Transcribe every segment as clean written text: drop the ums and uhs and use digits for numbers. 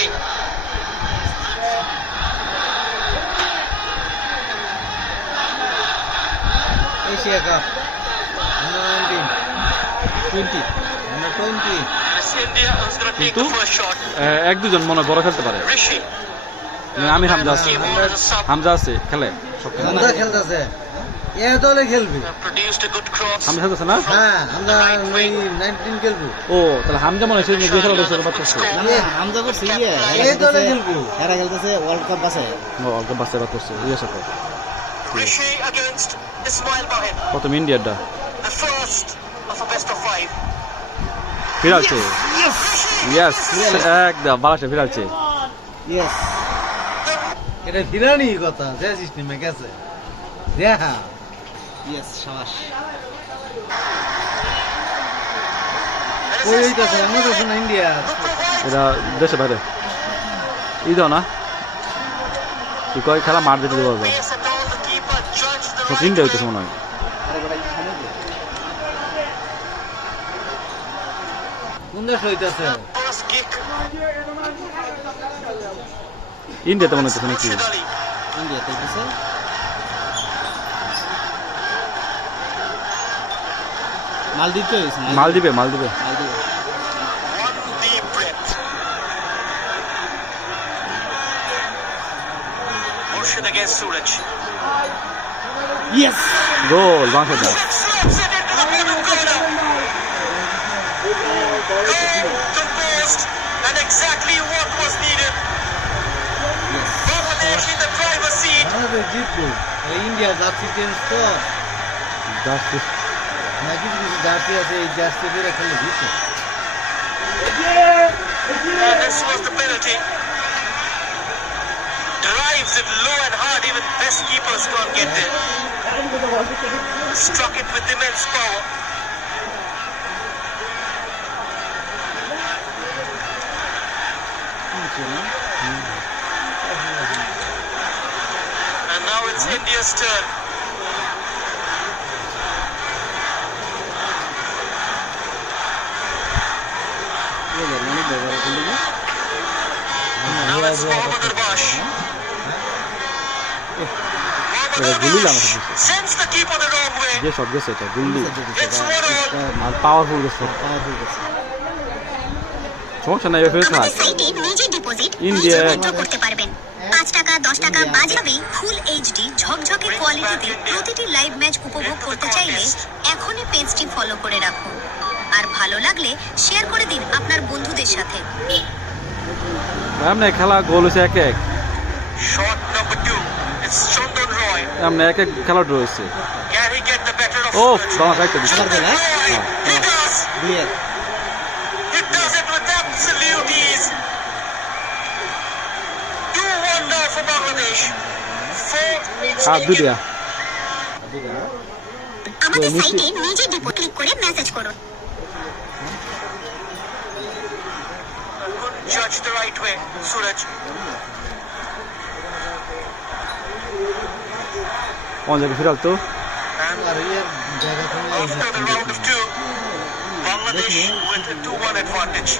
Rishi. Asia Cup under 19, 20. It's India who's going to take the first shot. এক দুজন মনে বড় খেলতে পারে Rishi. আমি হামজা আছি Came on as a sub. Hamza আছে খেলে আমরা খেলতেছে এ দলে খেলবে Produced a good cross. Hamza খেলতেছে না হ্যাঁ আমরা 19 খেলবো ও তাহলে হামজা মনে হচ্ছে যে খেলা হচ্ছে বাদ করছে হামজা করছে এই দলে খেলবো এরা খেলতেছে ওয়ার্ল্ড কাপ আছে ও অল্প বাচ্চা বাদ করছে ইয়ে সাথে Rishi against Ismail Bahin. প্রথম ইন্ডিয়ারটা The first of a best of 5. ফিরালছে ইয়েস একদম বালাসে ফিরালছে ইয়েস এটা ফিরানি কথা যে সিস্টেমে গেছে দেখা ইয়েস শাবাশ ওই হইতাছে আমাদের শোনা ইন্ডিয়া এটা দেশে বাইরে ঈদও না তুই কয় খেলা মার দিতে দেবো Pace and all, the keeper judged the right তিনটা হইতেছে মনে হয় কোন দেশ হইতাছে first kick. ইন্ডিয়াতে মনে হচ্ছে নাকি Rashid Ali. ইন্ডিয়া খেলতেছে মালদ্বীপে হয়েছে মালদ্বীপে One deep breath. Murshid against Suraj. Yes goal Bangladesh Slaps it into the bottom corner. Calm, composed, and exactly what was needed. Bangladesh in the driver's seat. আমাদের জিতবো ইন্ডিয়া জার্সি চেঞ্জ তো jersey না কিছু কিছু জার্সি আছে এই jersey দিয়ে খেলে জিতছে And this was the penalty. Drives it low and hard, even best keepers can't get there. Struck it with immense power. And now it's India's turn. Now it's Mohammad Arbash. এটা গুলি লাগানো Sends the keeper the wrong way. যে সব গেছে এটা গুলি It's 1-all. R powerful গেছে সমস্যা নাই এফএস থাক আমাদের সাইটে নিজে ডিপোজিট India- নিজে উইথড্র করতে পারবেন 5 টাকা 10 টাকা বাজেভাবে ফুল এইচডি ঝকঝকে কোয়ালিটিতে প্রতিটি লাইভ ম্যাচ উপভোগ করতে চাইলে এখনই পেজটি ফলো করে রাখুন আর ভালো লাগলে শেয়ার করে দিন আপনার বন্ধুদের সাথে এমনি খেলা গোল হয়েছে এক এক Shot number 2. It's Chandan Roy. এমনি এক এক খেলা রয়েছে Can he get the better of O Suraj? Bangladesh একটা দিচ্ছে Chandan Roy. He does. দুইয়ের He does it with absolute ease. 2-1 now for Bangladesh. 4 আর দুইটা আমাদের সাইটে নিজে ডিপোজিট ক্লিক করে মেসেজ করুন Couldn't judge the right way, Suraj. কোন জায়গায় ফিরাল তো And আর এর জায়গা থেকে after the round of 2, Bangladesh with a 2-1 advantage.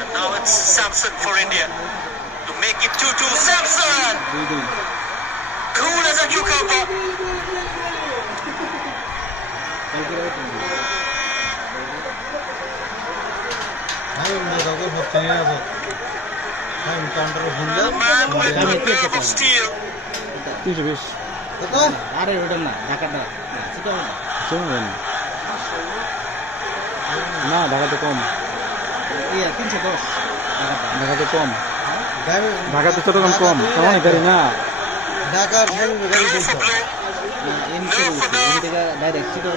And now it's Samson for India to make it 2-2. Samson! Cool as a cucumber. আমি মেজাজও হচ্ছে না আমি কাউন্টারে phone A man with the nerve of steel. 320 কত আরে ওটা না ঢাকাটা সেটা না শুনবেন না ঢাকাতে কম ইয়া 310 ঢাকাতে কম গাড়ি ঢাকাতে চট্টগ্রাম কম তেমন গাড়ি না ঢাকার গাড়ি Blow for blow. এমসি থেকে ডাইরেক্ট সেটা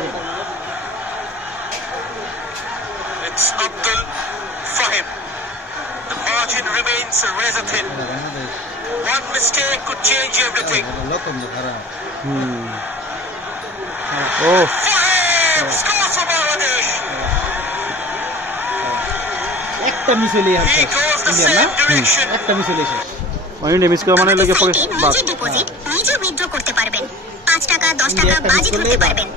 It's Abdul Fahim. The margin remains razor thin. One mistake could change everything. লোকম খারাপ ও Fahim scores for Bangladesh. একটা মিস হইলেই আর He goes the same direction. একটা মিস হইলেই শেষ ইন্ডিয়া মিস করে মানে আমাদের লাগে সাইটে নিজে ডিপোজিট নিজে উইথড্র করতে পারবেন 5 টাকা 10 টাকা বাজেট করতে পারবেন